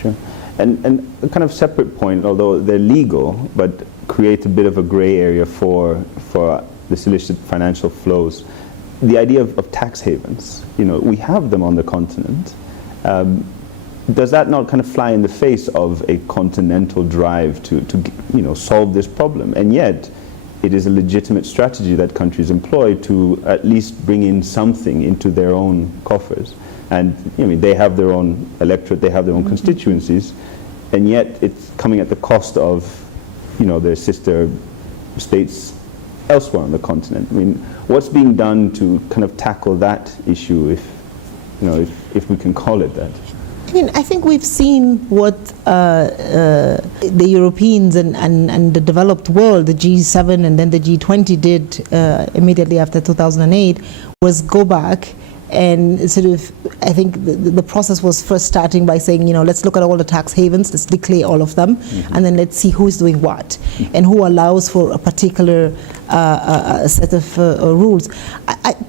Sure. And a kind of separate point, although they're legal, but create a bit of a gray area for this illicit financial flows. The idea of tax havens, we have them on the continent. Does that not kind of fly in the face of a continental drive to solve this problem? And yet, it is a legitimate strategy that countries employ to at least bring in something into their own coffers. And they have their own electorate, they have their own constituencies, and yet it's coming at the cost of their sister states elsewhere on the continent. I mean, what's being done to kind of tackle that issue, if we can call it that? I think we've seen what the Europeans and the developed world, the G7 and then the G20 did immediately after 2008, was go back and sort of, I think the process was first starting by saying, let's look at all the tax havens, let's declare all of them, and then let's see who's doing what and who allows for a particular set of rules.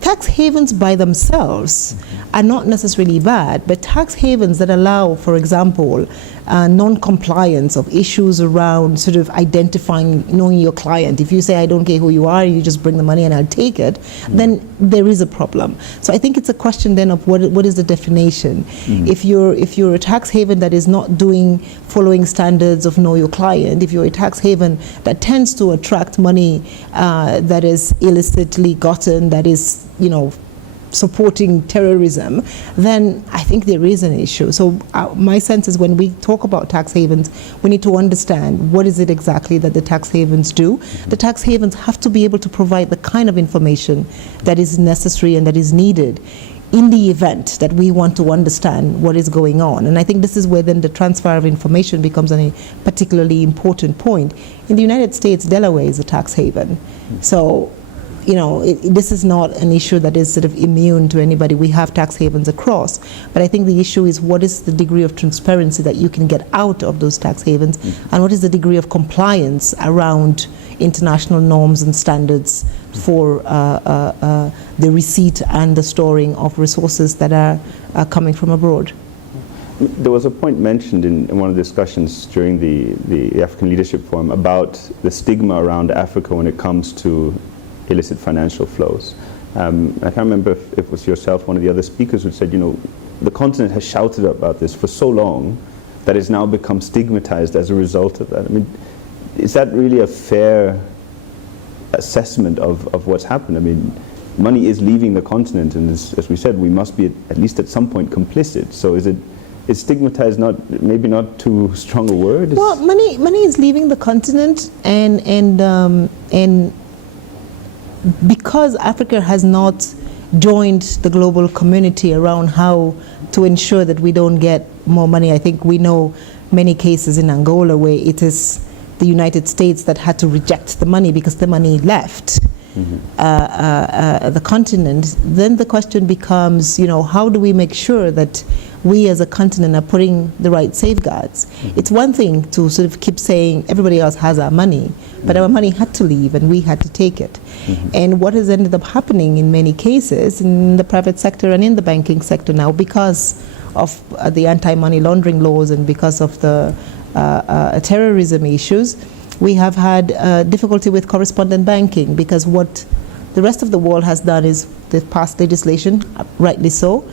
Tax havens by themselves are not necessarily bad, but tax havens that allow, for example, non-compliance of issues around sort of identifying, knowing your client. If you say, I don't care who you are, you just bring the money and I'll take it, then there is a problem. So I think it's a question then of what is the definition. If you're a tax haven that is not following standards of know your client, if you're a tax haven that tends to attract money that is illicitly gotten, that is, supporting terrorism, then I think there is an issue. So my sense is when we talk about tax havens, we need to understand what is it exactly that the tax havens do. The tax havens have to be able to provide the kind of information that is necessary and that is needed in the event that we want to understand what is going on. And I think this is where then the transfer of information becomes a particularly important point. In the United States, Delaware is a tax haven. So this is not an issue that is sort of immune to anybody. We have tax havens across, but I think the issue is what is the degree of transparency that you can get out of those tax havens, and what is the degree of compliance around international norms and standards for the receipt and the storing of resources that are coming from abroad. There was a point mentioned in one of the discussions during the African Leadership Forum about the stigma around Africa when it comes to illicit financial flows. I can't remember if it was yourself, one of the other speakers, who said, the continent has shouted about this for so long that it's now become stigmatized as a result of that. I mean, is that really a fair assessment of what's happened? I mean, money is leaving the continent, and as we said, we must be at least at some point complicit. So is stigmatized maybe not too strong a word? Well, money is leaving the continent, and because Africa has not joined the global community around how to ensure that we don't get more money. I think we know many cases in Angola where it is the United States that had to reject the money because the money left the continent. Then the question becomes, how do we make sure that we as a continent are putting the right safeguards? It's one thing to sort of keep saying everybody else has our money, but our money had to leave and we had to take it. And what has ended up happening in many cases in the private sector and in the banking sector now, because of the anti-money laundering laws and because of the terrorism issues, we have had difficulty with correspondent banking, because what the rest of the world has done is they've passed legislation, rightly so,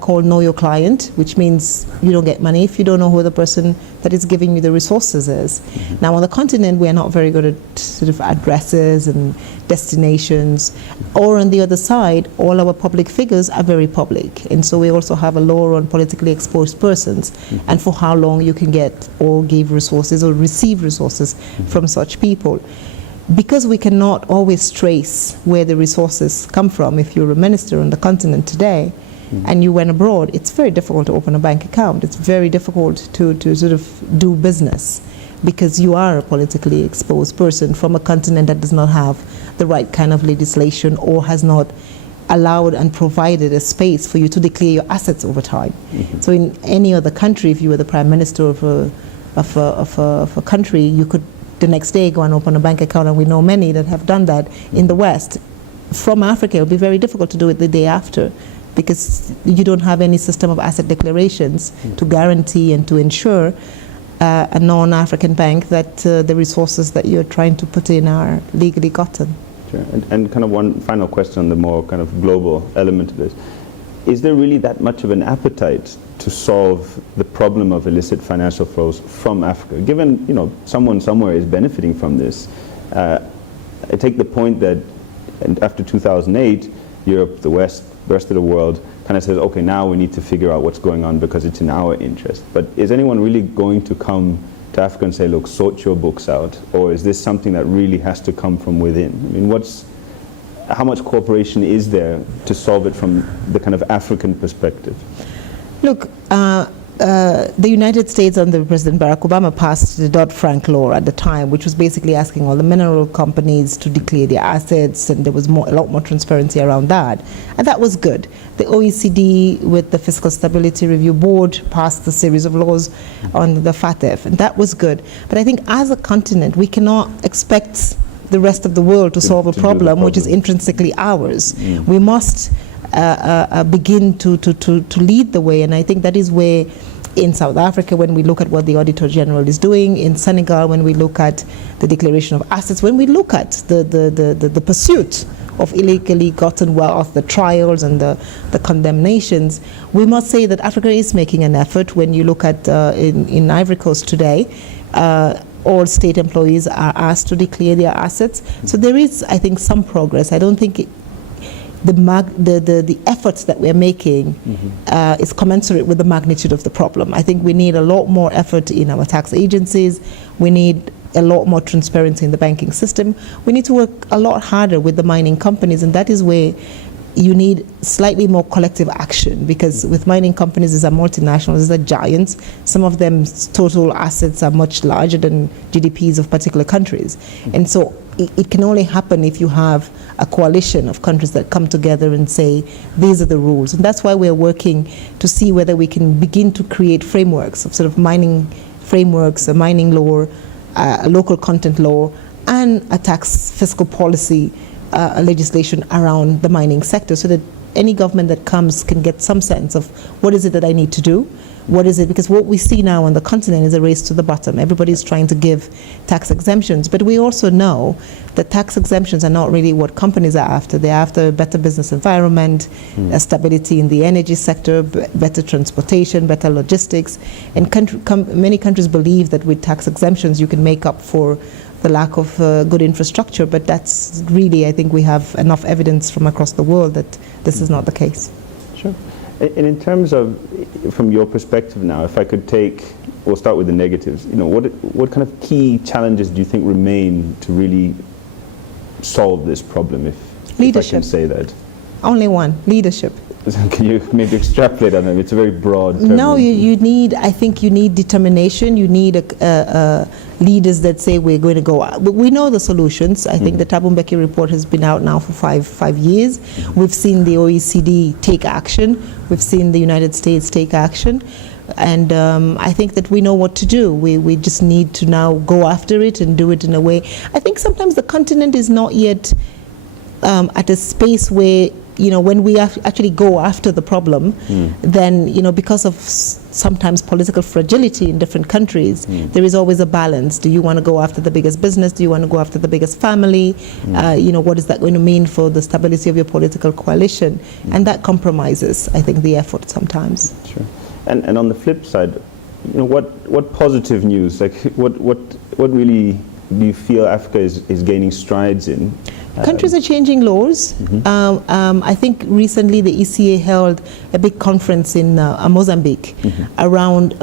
called Know Your Client, which means you don't get money if you don't know who the person that is giving you the resources is. Now on the continent, we are not very good at sort of addresses and destinations, or on the other side, all our public figures are very public, and so we also have a law on politically exposed persons and for how long you can get or give resources or receive resources from such people. Because we cannot always trace where the resources come from, if you're a minister on the continent today and you went abroad, it's very difficult to open a bank account. It's very difficult to sort of do business, because you are a politically exposed person from a continent that does not have the right kind of legislation or has not allowed and provided a space for you to declare your assets over time. So in any other country, if you were the prime minister of a country, you could the next day go and open a bank account, and we know many that have done that in the West. From Africa, it would be very difficult to do it the day after because you don't have any system of asset declarations to guarantee and to ensure a non-African bank that the resources that you're trying to put in are legally gotten. Sure. And kind of one final question on the more kind of global element of this. Is there really that much of an appetite to solve the problem of illicit financial flows from Africa? Given, you know, someone somewhere is benefiting from this, I take the point that after 2008, Europe, the West, the rest of the world kind of says, okay, now we need to figure out what's going on because it's in our interest. But is anyone really going to come to Africa and say, look, sort your books out? Or is this something that really has to come from within? I mean, how much cooperation is there to solve it from the kind of African perspective? Look, the United States under President Barack Obama passed the Dodd-Frank law at the time, which was basically asking all the mineral companies to declare their assets, and there was a lot more transparency around that. And that was good. The OECD, with the Fiscal Stability Review Board, passed a series of laws on the FATF, and that was good. But I think as a continent, we cannot expect the rest of the world to solve a problem which is intrinsically ours. We must begin to lead the way, and I think that is where in South Africa, when we look at what the Auditor General is doing, in Senegal, when we look at the declaration of assets, when we look at the pursuit of illegally gotten wealth, the trials and the condemnations, we must say that Africa is making an effort. When you look at in Ivory Coast today, all state employees are asked to declare their assets. So there is, I think, some progress. I don't think the efforts that we're making is commensurate with the magnitude of the problem. I think we need a lot more effort in our tax agencies. We need a lot more transparency in the banking system. We need to work a lot harder with the mining companies, and that is where you need slightly more collective action, because with mining companies, these are multinationals, these are giants. Some of them total assets are much larger than GDPs of particular countries. And so it can only happen if you have a coalition of countries that come together and say, these are the rules. And that's why we're working to see whether we can begin to create frameworks of sort of mining frameworks, a mining law, a local content law, and a tax fiscal policy legislation around the mining sector, so that any government that comes can get some sense of what is it that I need to do, what is it, because what we see now on the continent is a race to the bottom. Everybody's trying to give tax exemptions, but we also know that tax exemptions are not really what companies are after. They're after a better business environment, stability in the energy sector, better transportation, better logistics, and many countries believe that with tax exemptions you can make up for the lack of good infrastructure, but that's really, I think we have enough evidence from across the world that this is not the case. Sure. And in terms of, from your perspective now, if I could we'll start with the negatives, you know, what kind of key challenges do you think remain to really solve this problem, if I can say that? Only one, leadership. Can you maybe extrapolate on that? It's a very broad term. No, I think you need determination. You need leaders that say we're going to go out. But we know the solutions. I think the Thabo Mbeki report has been out now for five years. We've seen the OECD take action. We've seen the United States take action. And I think that we know what to do. We just need to now go after it and do it in a way. I think sometimes the continent is not yet at a space where, you know, when we actually go after the problem, then, you know, because of sometimes political fragility in different countries, there is always a balance. Do you want to go after the biggest business? Do you want to go after the biggest family? You know, what is that going to mean for the stability of your political coalition? And that compromises, I think, the effort sometimes. Sure. And on the flip side, you know, what positive news, like what really do you feel Africa is gaining strides in? Countries are changing laws. I think recently the ECA held a big conference in Mozambique around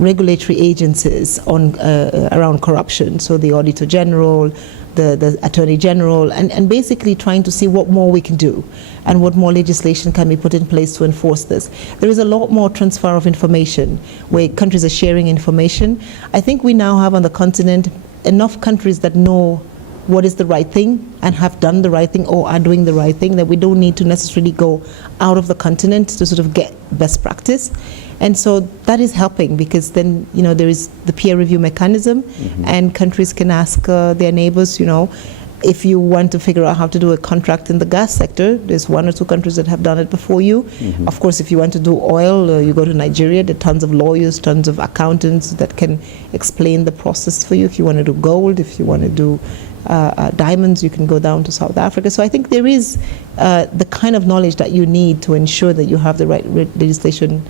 regulatory agencies on around corruption. So the Auditor General, the Attorney General, and basically trying to see what more we can do and what more legislation can be put in place to enforce this. There is a lot more transfer of information where countries are sharing information. I think we now have on the continent enough countries that know what is the right thing and have done the right thing or are doing the right thing, that we don't need to necessarily go out of the continent to sort of get best practice. And so that is helping, because then, you know, there is the peer review mechanism and countries can ask their neighbors, you know, If you want to figure out how to do a contract in the gas sector, there's 1 or 2 countries that have done it before you. Of course, if you want to do oil, you go to Nigeria. There are tons of lawyers, tons of accountants that can explain the process for you. If you want to do gold, if you want to do diamonds, you can go down to South Africa. So I think there is the kind of knowledge that you need to ensure that you have the right legislation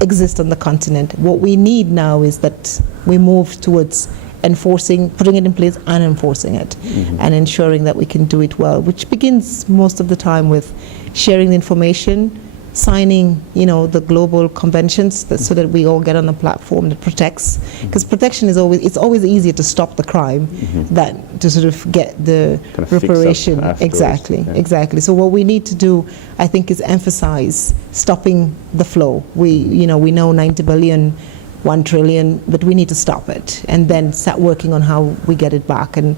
exist on the continent. What we need now is that we move towards enforcing, putting it in place and enforcing it, and ensuring that we can do it well, which begins most of the time with sharing the information, signing, the global conventions so that we all get on a platform that protects, because protection is always easier to stop the crime than to sort of get the kind of reparation. Exactly. So what we need to do, I think, is emphasize stopping the flow. We know 90 billion, 1 trillion, but we need to stop it and then start working on how we get it back. And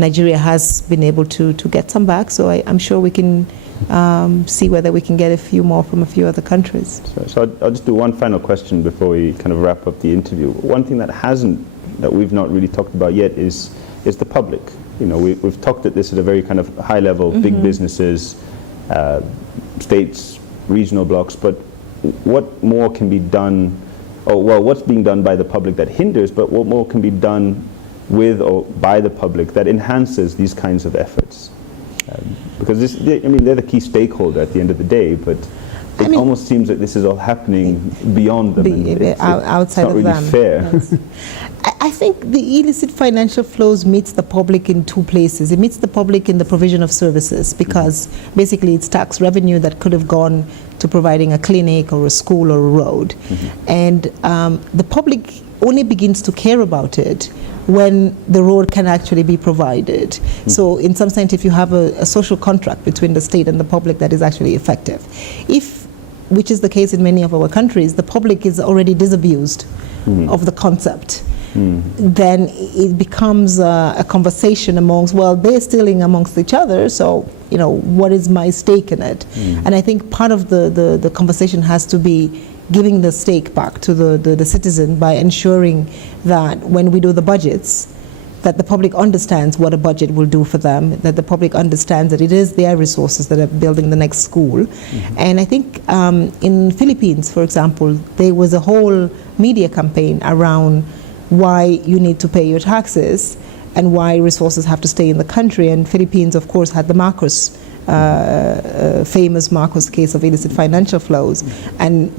Nigeria has been able to get some back, so I'm sure we can see whether we can get a few more from a few other countries. So I'll just do one final question before we kind of wrap up the interview. One thing that we've not really talked about yet is the public. We've talked at this at a very kind of high level, big businesses, states, regional blocks, but what more can be done? What's being done by the public that hinders, but what more can be done with or by the public that enhances these kinds of efforts? Because they're the key stakeholder at the end of the day, but it almost seems that this is all happening beyond them. Outside of them. It's not really fair. Yes. I think the illicit financial flows meets the public in 2 places. It meets the public in the provision of services, because basically it's tax revenue that could have gone to providing a clinic or a school or a road. And the public only begins to care about it when the road can actually be provided. So in some sense, if you have a social contract between the state and the public that is actually effective, which is the case in many of our countries, the public is already disabused of the concept. Then it becomes a conversation amongst, they're stealing amongst each other, so what is my stake in it? And I think part of the conversation has to be giving the stake back to the citizen by ensuring that when we do the budgets, that the public understands what a budget will do for them, that the public understands that it is their resources that are building the next school. And I think in Philippines, for example, there was a whole media campaign around why you need to pay your taxes and why resources have to stay in the country. And Philippines, of course, had the Marcos, famous Marcos case of illicit financial flows. And,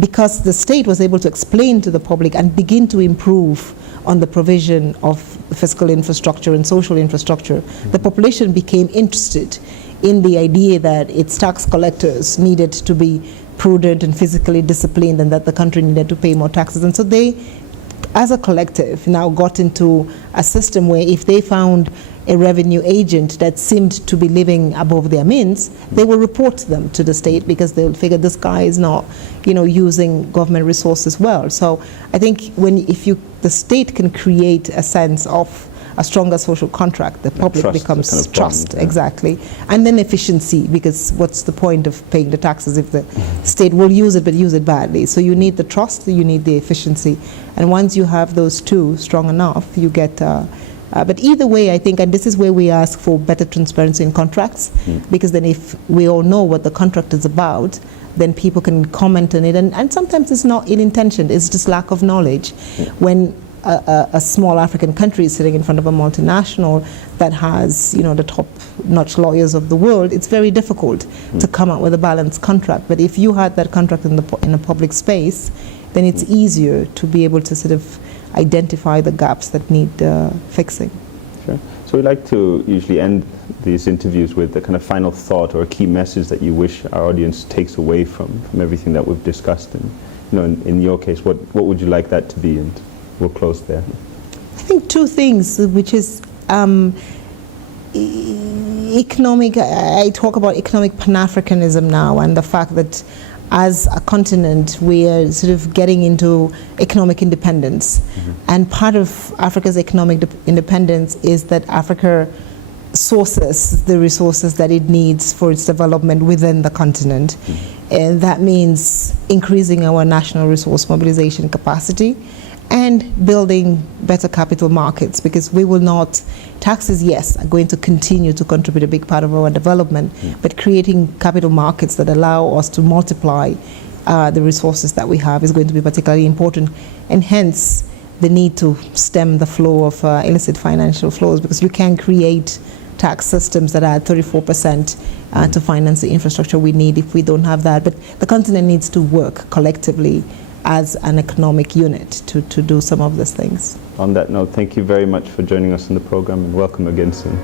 because the state was able to explain to the public and begin to improve on the provision of fiscal infrastructure and social infrastructure, the population became interested in the idea that its tax collectors needed to be prudent and physically disciplined, and that the country needed to pay more taxes. And so they, as a collective, now got into a system where if they found a revenue agent that seemed to be living above their means, they will report them to the state, because they'll figure this guy is not, using government resources well. So I think the state can create a sense of a stronger social contract, the public becomes kind of trust, bond, yeah. Exactly. And then efficiency, because what's the point of paying the taxes if the state will use it but use it badly? So you need the trust, you need the efficiency. And once you have those two strong enough, you get, but either way, I think, and this is where we ask for better transparency in contracts, because then if we all know what the contract is about, then people can comment on it. And sometimes it's not ill-intentioned, it's just lack of knowledge. When a small African country is sitting in front of a multinational that has, the top-notch lawyers of the world, it's very difficult to come up with a balanced contract. But if you had that contract in a public space, then it's easier to be able to sort of identify the gaps that need fixing. Sure. So we like to usually end these interviews with a kind of final thought or a key message that you wish our audience takes away from everything that we've discussed. And in your case, what would you like that to be? And we'll close there. I think two things, which is economic. I talk about economic Pan-Africanism now, and the fact that as a continent, we are sort of getting into economic independence. And part of Africa's economic independence is that Africa sources the resources that it needs for its development within the continent. And that means increasing our national resource mobilization capacity and building better capital markets, because we will not, taxes, yes, are going to continue to contribute a big part of our development, but creating capital markets that allow us to multiply the resources that we have is going to be particularly important, and hence the need to stem the flow of illicit financial flows, because you can create tax systems that are at 34% to finance the infrastructure we need if we don't have that. But the continent needs to work collectively as an economic unit to do some of these things. On that note, thank you very much for joining us on the program, and welcome again soon.